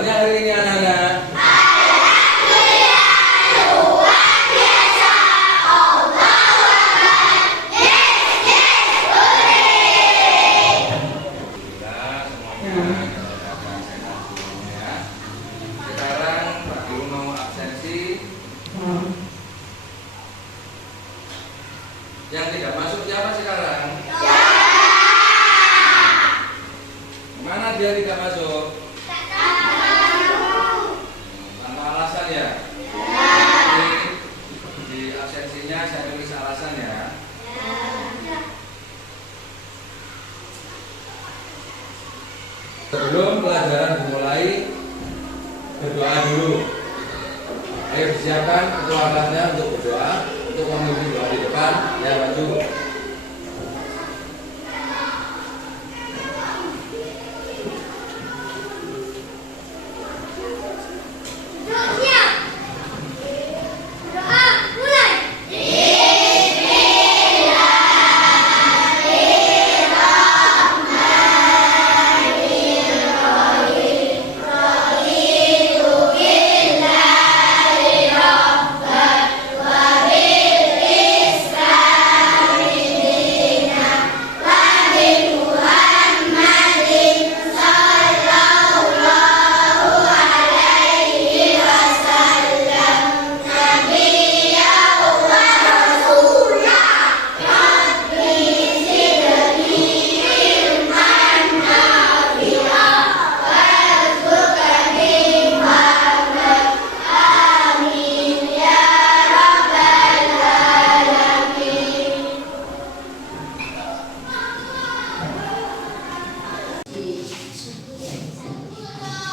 kabarnya hari ini anak-anak? Yang tidak masuk siapa sekarang? Ya. Mana dia tidak masuk? Tanpa alasan ya? Ya. Di absensinya saya tulis alasan ya. Ya. Sebelum pelajaran dimulai, berdoa dulu. Ayo disiapkan ketua kelasnya untuk berdoa, untuk memimpin doa di depan. Ya, maju.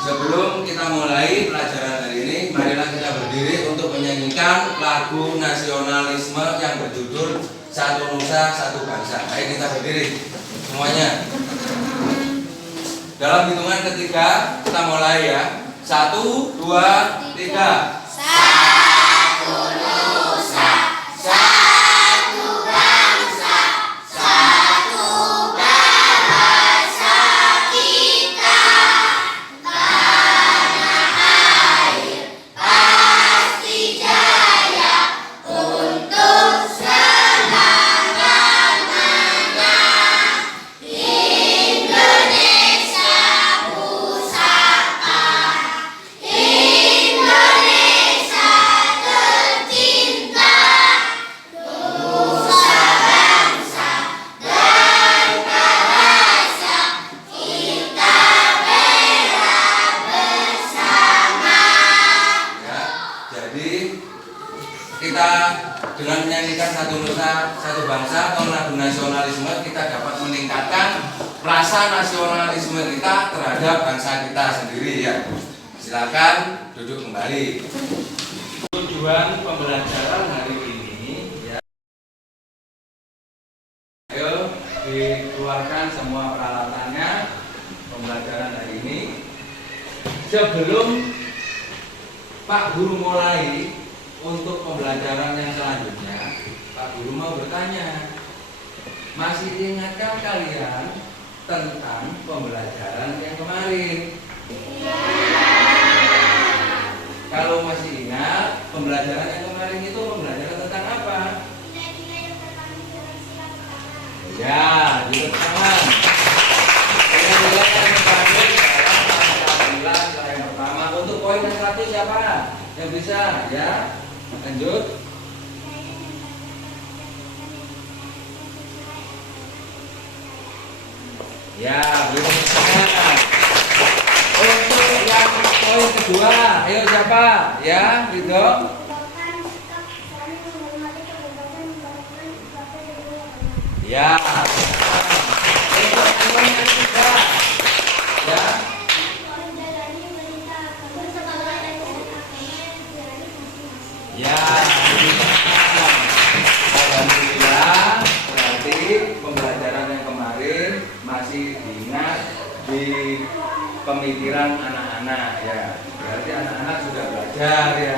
Sebelum kita mulai pelajaran hari ini, marilah kita berdiri untuk menyanyikan lagu nasionalisme yang berjudul Satu Nusa Satu Bangsa. Ayo kita berdiri semuanya. Dalam hitungan ketiga kita mulai ya. 1, 2, 3. Satu Nusa, satu bangsa, satu bahasa kita. Tanah air pasti jaya untuk selama-lamanya. Indonesia pusaka, Indonesia tercinta, nusa bangsa dan bahasa kita bela bersama. Ya, jadi kita dengan menyanyikan Satu Nusa Satu Bangsa atau lagu nasionalisme, kita dapat meningkatkan rasa nasionalisme kita terhadap bangsa kita sendiri ya. Silakan duduk kembali. Tujuan pembelajaran hari ini ya. Ayo dikeluarkan semua peralatannya pembelajaran hari ini. Sebelum Pak Guru mulai untuk pembelajaran yang selanjutnya, Pak Guru mau bertanya, masih ingatkah kalian tentang pembelajaran yang kemarin? Kalau masih ingat, pembelajaran yang kemarin itu pembelajaran tentang apa? Ya, tepuk tangan. Nilai yang terakhir dalam sila yang pertama. Untuk poin yang 100 siapa? Yang bisa ya? Lanjut. Ya, beri tepuk tangan. Untuk yang poin kedua, ayo siapa? Ya, Ridho. Ya. Untuk poin yang ketiga, ya. Ya. Alhamdulillah, berarti pembelajaran yang kemarin masih diingat di pemikiran anak-anak ya. Berarti anak-anak sudah belajar ya.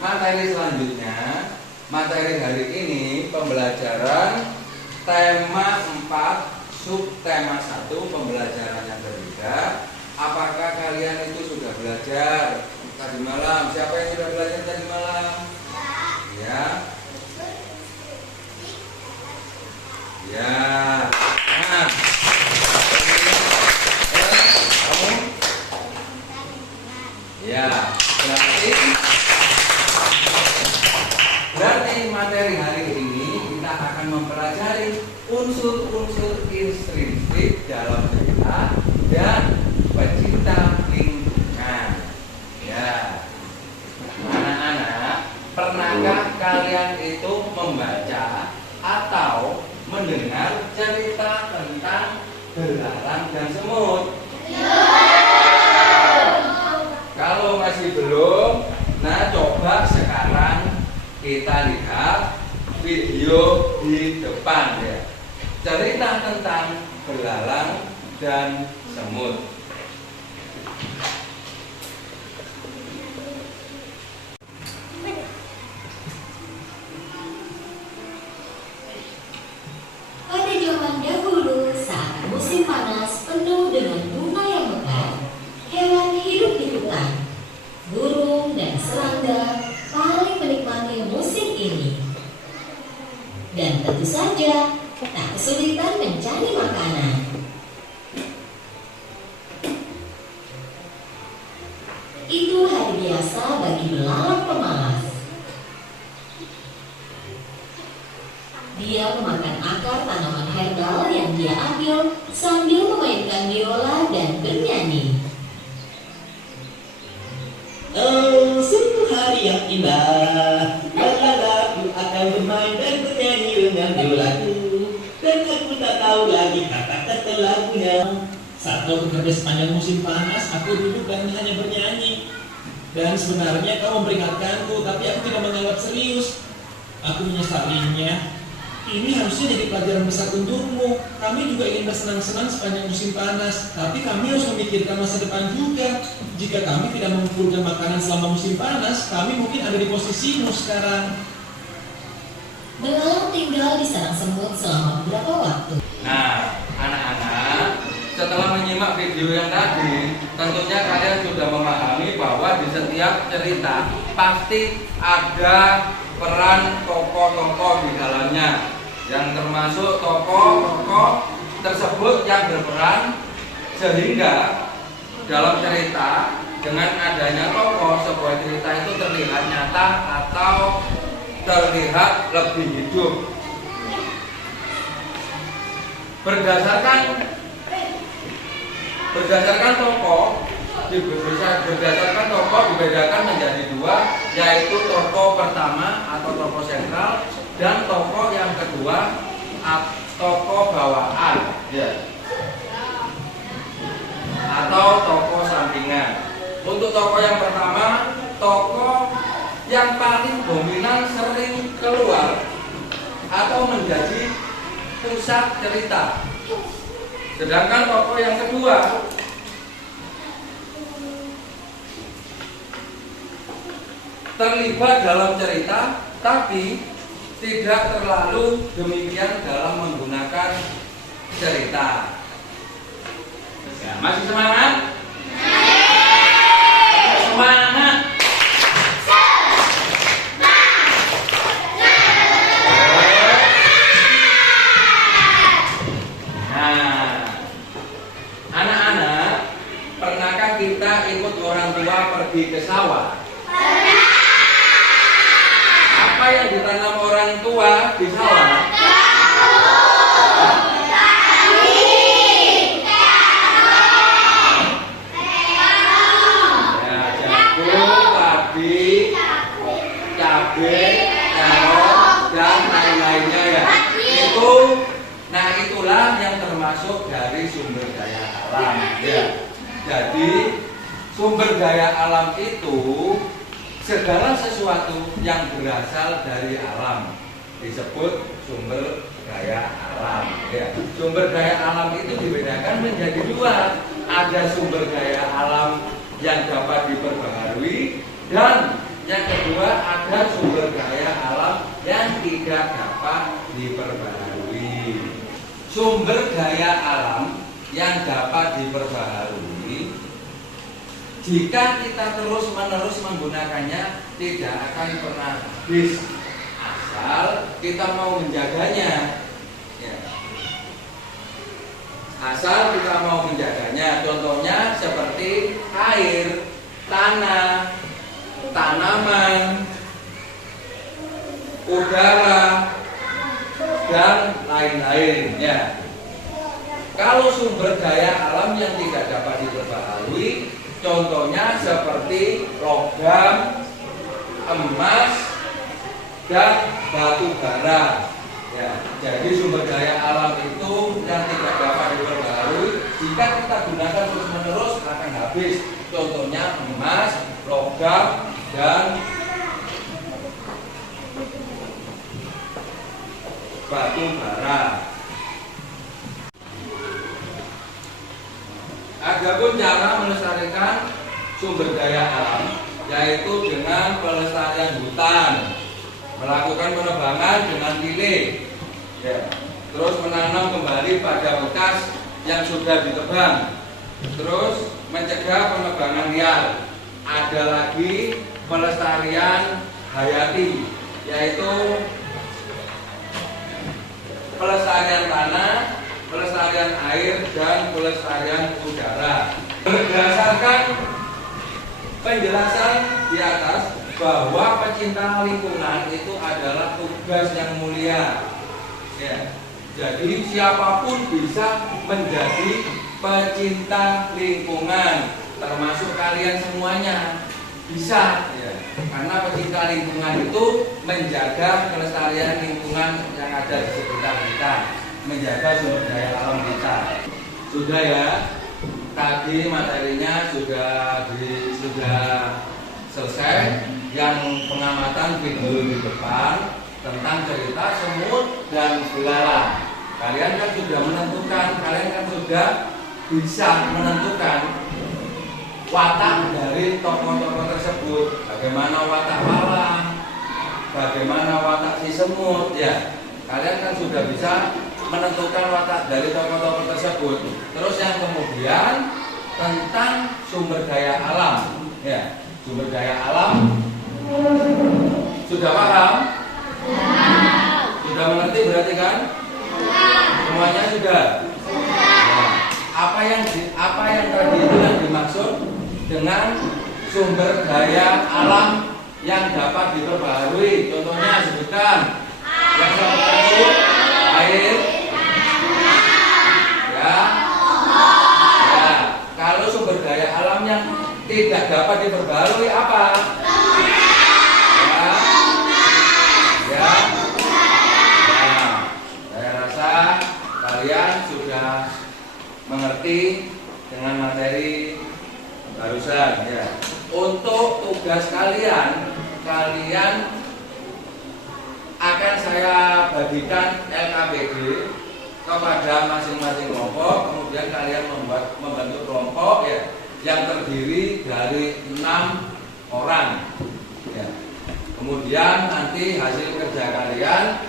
Materi selanjutnya, materi hari ini pembelajaran tema 4, subtema 1, pembelajaran yang ketiga. Apakah Ya, berarti materi hari ini kita akan mempelajari unsur-unsur intrinsik dalam cerita dan pecinta lingkungan. Ya, anak-anak, pernahkah kalian itu membaca atau mendengar cerita tentang belalang dan semut? Kalau masih belum, nah coba sekarang kita lihat video di depan ya. Cerita tentang belalang dan semut. Pada zaman dahulu, saat musim panas penuh dengan bunga yang mekar, hewan hidup di hutan. Burung dan serangga paling menikmati musim ini. Dan tentu saja, tak kesulitan mencari makanan. Itu hari biasa bagi belalang pemalas. Dia memakan akar tanaman herbal yang dia ambil sambil memainkan biola dan bernyanyi. Oh, sungguh hari yang indah. Kala aku akan bermain dan bernyanyi dengan biolaku. Dan aku tak tahu lagi kata-kata lagunya. Saat kau bekerja sepanjang musim panas, aku duduk dan hanya bernyanyi. Dan sebenarnya kau memperingatkanku, tapi aku tidak menganggap serius. Aku menyesalinya. Ini harusnya jadi pelajaran besar untukmu. Kami juga ingin bersenang-senang sepanjang musim panas, tapi kami harus memikirkan masa depan juga. Jika kami tidak mengumpulkan makanan selama musim panas, kami mungkin ada di posisimu sekarang. Belalang tinggal di sarang semut selama beberapa waktu. Nah, anak-anak, setelah menyimak video yang tadi, tentunya kalian sudah memahami bahwa di setiap cerita pasti ada peran tokoh-tokoh di dalamnya, yang termasuk tokoh-tokoh tersebut yang berperan sehingga dalam cerita dengan adanya tokoh sebuah cerita itu terlihat nyata atau terlihat lebih hidup. Berdasarkan tokoh dibedakan menjadi dua, yaitu tokoh pertama atau tokoh sentral dan tokoh yang kedua tokoh bawaan ya, atau tokoh sampingan. Untuk tokoh yang pertama, tokoh yang paling dominan sering keluar atau menjadi pusat cerita. Sedangkan tokoh yang kedua terlibat dalam cerita tapi tidak terlalu demikian dalam menggunakan cerita. Ya, masih semangat? Semangat. Nah, anak-anak, pernahkah kita ikut orang tua pergi ke sawah? Apa yang ditanam orang tua di sawah? Ya, jagung, padi, cabai, terong, dan lain-lainnya ya. Nah itulah yang termasuk dari sumber daya alam. Ya. Jadi sumber daya alam itu segala sesuatu yang berasal dari alam disebut sumber daya alam. Ya. Sumber daya alam itu dibedakan menjadi dua. Ada sumber daya alam yang dapat diperbaharui dan yang kedua ada sumber daya alam yang tidak dapat diperbaharui. Sumber daya alam yang dapat diperbaharui, jika kita terus-menerus menggunakannya tidak akan pernah habis asal kita mau menjaganya ya. Asal kita mau menjaganya. Contohnya seperti air, tanah, tanaman, udara, dan lain-lain ya. Kalau sumber daya alam yang tidak dapat diperbaharui, contohnya seperti logam, emas, dan batu bara. Ya, jadi sumber daya alam itu yang tidak dapat diperbaharui, jika kita gunakan terus-menerus akan habis. Contohnya emas, logam, dan batu bara. Adapun cara melestarikan sumber daya alam, yaitu dengan pelestarian hutan, melakukan penebangan dengan pilih, ya. Terus menanam kembali pada bekas yang sudah ditebang, terus mencegah penebangan liar. Ada lagi pelestarian hayati, yaitu pelestarian tanah, pelestarian air, dan pelestarian udara. Berdasarkan penjelasan di atas bahwa pecinta lingkungan itu adalah tugas yang mulia. Ya. Jadi siapapun bisa menjadi pecinta lingkungan, termasuk kalian semuanya bisa. Ya. Karena pecinta lingkungan itu menjaga kelestarian lingkungan yang ada di sekitar kita, menjaga sumber daya alam kita. Sudah ya, tadi materinya sudah selesai. Yang pengamatan video di depan tentang cerita semut dan belalang. Kalian kan sudah menentukan, kalian kan sudah bisa menentukan watak dari tokoh-tokoh tersebut. Bagaimana watak belalang, bagaimana watak si semut, ya. Kalian kan sudah bisa menentukan watak dari tokoh-tokoh tersebut. Terus yang kemudian tentang sumber daya alam, ya. Sumber daya alam sudah paham? Sudah mengerti berarti kan? Semuanya sudah. Nah, apa yang tadi itu yang dimaksud dengan sumber daya alam yang dapat diperbaharui? Contohnya sebutkan. Yang sebutkan itu air. Ya. Ya. Kalau sumber daya alam yang tidak dapat diperbaharui apa? Ya. Nah, saya rasa kalian sudah mengerti dengan materi barusan ya. Untuk tugas kalian akan saya bagikan LKPD kepada masing-masing kelompok. Kemudian kalian membentuk kelompok ya, yang terdiri dari 6 orang ya. Kemudian nanti hasil kerja kalian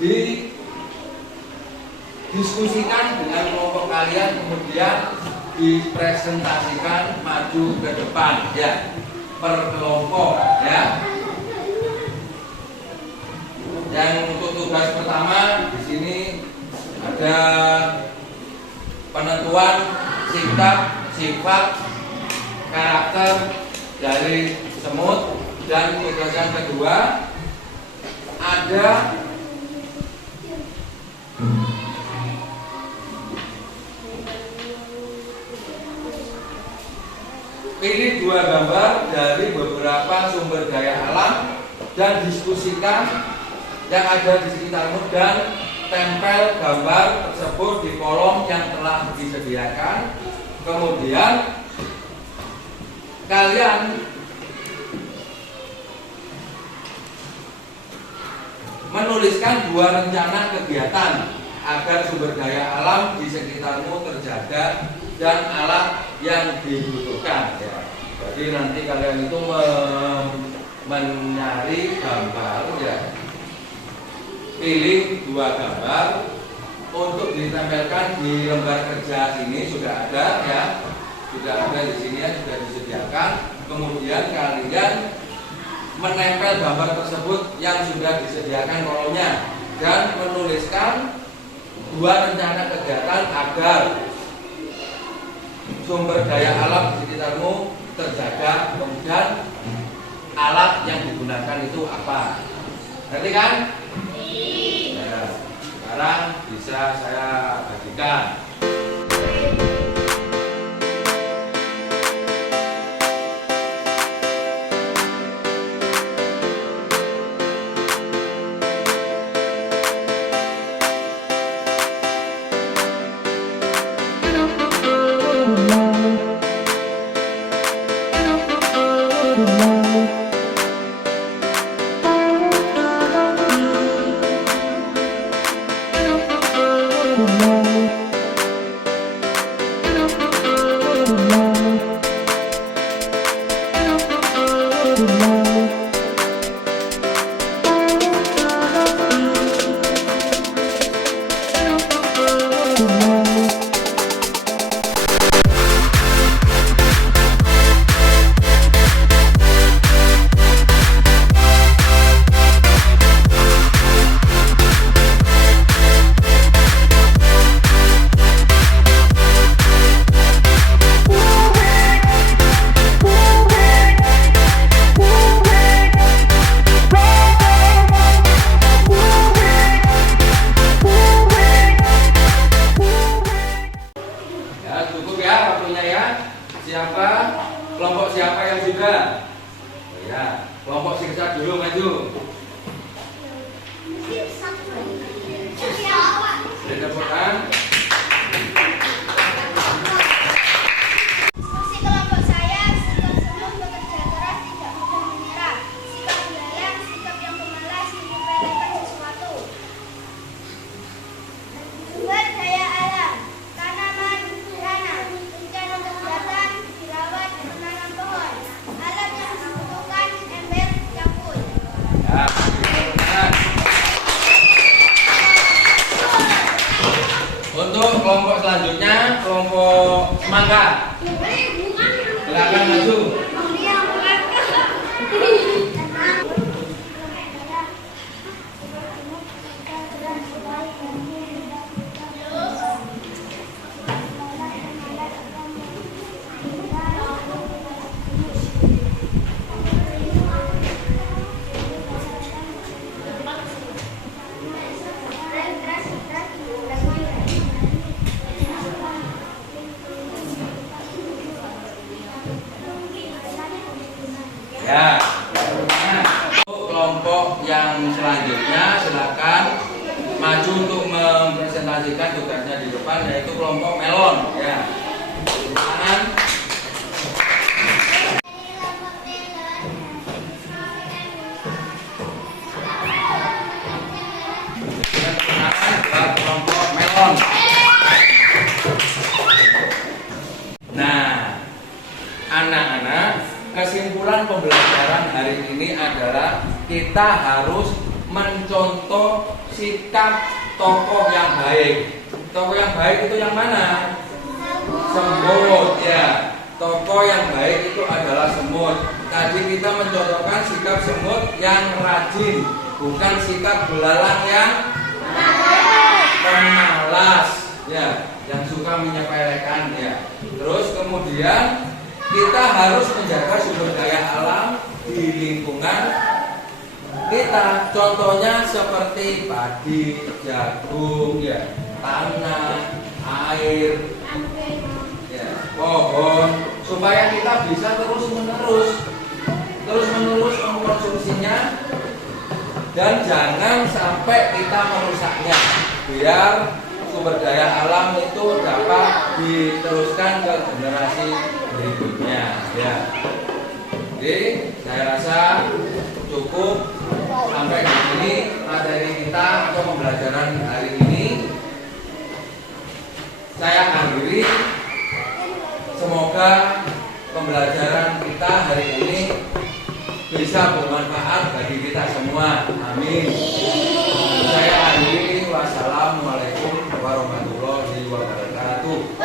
didiskusikan dengan kelompok kalian, kemudian dipresentasikan maju ke depan ya, per kelompok ya. Yang untuk tugas pertama di sini ada penentuan sikap, sifat, karakter dari semut. Dan tugas yang kedua ada pilih 2 gambar dari beberapa sumber daya alam dan diskusikan yang ada di sekitarmu, dan tempel gambar tersebut di kolom yang telah disediakan. Kemudian kalian menuliskan 2 rencana kegiatan agar sumber daya alam di sekitarmu terjaga dan alat yang dibutuhkan ya. Jadi nanti kalian itu mencari gambar ya. Pilih 2 gambar untuk ditempelkan di lembar kerja sini, sudah ada ya. Sudah ada di sini ya, sudah disediakan. Kemudian kalian menempel gambar tersebut yang sudah disediakan kolomnya dan menuliskan 2 rencana kegiatan agar sumber daya alam di sekitarmu terjaga, kemudian alat gunakan itu apa? Ngerti kan? Ya, sekarang bisa saya bagikan. Kelompok siapa yang juga? Oh ya, kelompok siksa dulu maju. Beri tepukan. Fungsi kelompok saya, sikap semut bekerja keras, tidak mudah menyerah. Sikap belayang, sikap yang pemalas, menyepelekan sesuatu. Sumber daya alam, tanaman, tanah, rencana kegiatan, dirawat, menanam pohon. Alat yang dibutuhkan, ember, dapur. Ya, tepukan. Untuk kelompok selanjutnya, kelompok semangka. Silakan maju. Ya, untuk kelompok yang selanjutnya silakan maju untuk mempresentasikan tugasnya di depan, yaitu kelompok melon. Ya, silakan. Kelompok melon. Nah, anak-anak, kesimpulan pembelajaran hari ini adalah kita harus mencontoh sikap tokoh yang baik. Tokoh yang baik itu yang mana? Semut, ya. Tokoh yang baik itu adalah semut. Tadi kita mencontohkan sikap semut yang rajin, bukan sikap belalang yang pemalas, ya, yang suka menyepelekan, ya. Terus kemudian kita harus menjaga sumber daya alam di lingkungan kita. Contohnya seperti padi, jagung, ya, tanah, air, ya, pohon, supaya kita bisa terus menerus mengkonsumsinya dan jangan sampai kita merusaknya, biar sumber daya alam itu dapat diteruskan ke generasi berikutnya, ya. Jadi saya rasa cukup sampai di sini materi kita atau pembelajaran hari ini. Saya akhiri. Semoga pembelajaran kita hari ini bisa bermanfaat bagi kita semua. Amin. Saya akhiri. Wassalamualaikum warahmatullahi wabarakatuh.